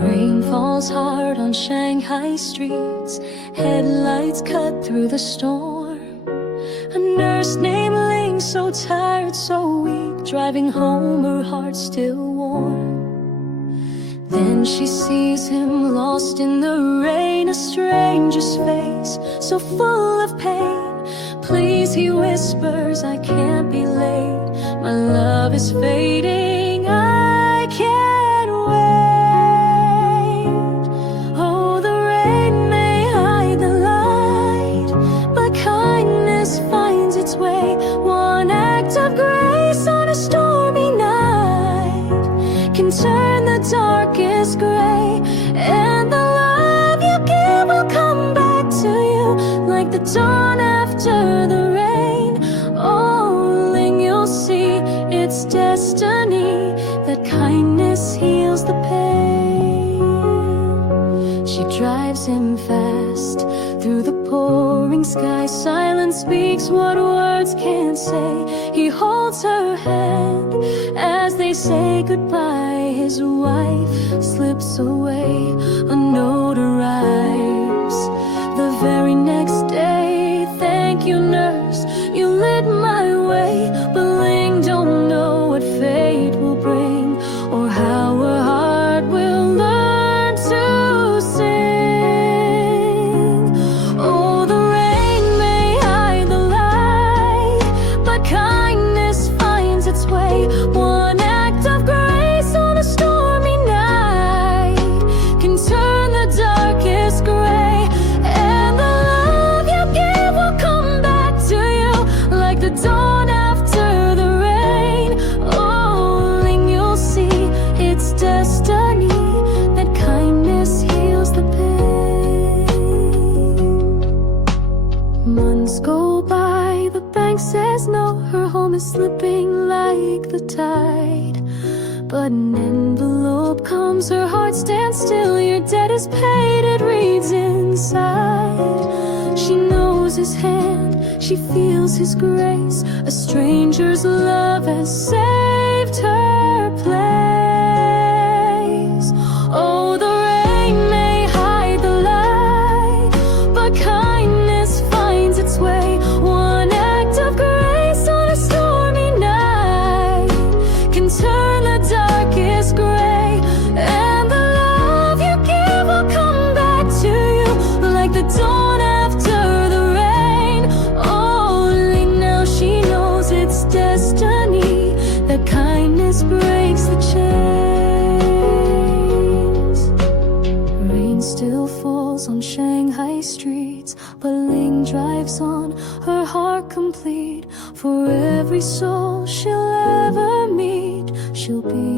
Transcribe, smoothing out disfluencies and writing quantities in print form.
Rain falls hard on Shanghai streets, headlights cut through the storm. A nurse named Ling, so tired, so weak, driving home, her heart still warm. Then she sees him lost in the rain, a stranger's face, so full of pain. Please, he whispers, I can't be late, my love is fading, I can't wait. Oh, the rain may hide the light, but kindness finds its way. One act of grace on a stormy night can turn the darkest gray, and the love you give will come back to you like the dawn after the rain. Oh, Ling, you'll see it's destiny that kindness heals the pain. She drives him fast through the pouring sky. Silence speaks what words can't say. He holds her hand as they say goodbye. His wife slips away. A note arrives the very next day. Thank you, nurse, you lit my way. But Ling don't know what fate will bring, or how her heart will learn to sing. Oh, the rain may hide the light, but kindness finds its way. One act of grace on a stormy night can turn the darkest gray, and the love you give will come back to you like the dawn after the rain. Oh, Ling, you'll see it's destiny that kindness heals the pain. Months go by, the bank says no, her home is slipping like the tide. But an envelope comes, her heart stands still. Your debt is paid, it reads inside. She knows his hand, she feels his grace. A stranger's love has saved her place. Oh, the rain may hide the light, but kindness finds its way. One act of grace on a stormy night can turn the darkest gray, and the love you give will come back to you like the dawn after the rain. Oh, Ling, now she knows it's destiny that kindness breaks the chains. Rain still falls on Shanghai streets, but Ling drives on, her heart complete. For every soul she'll ever meet, she'll be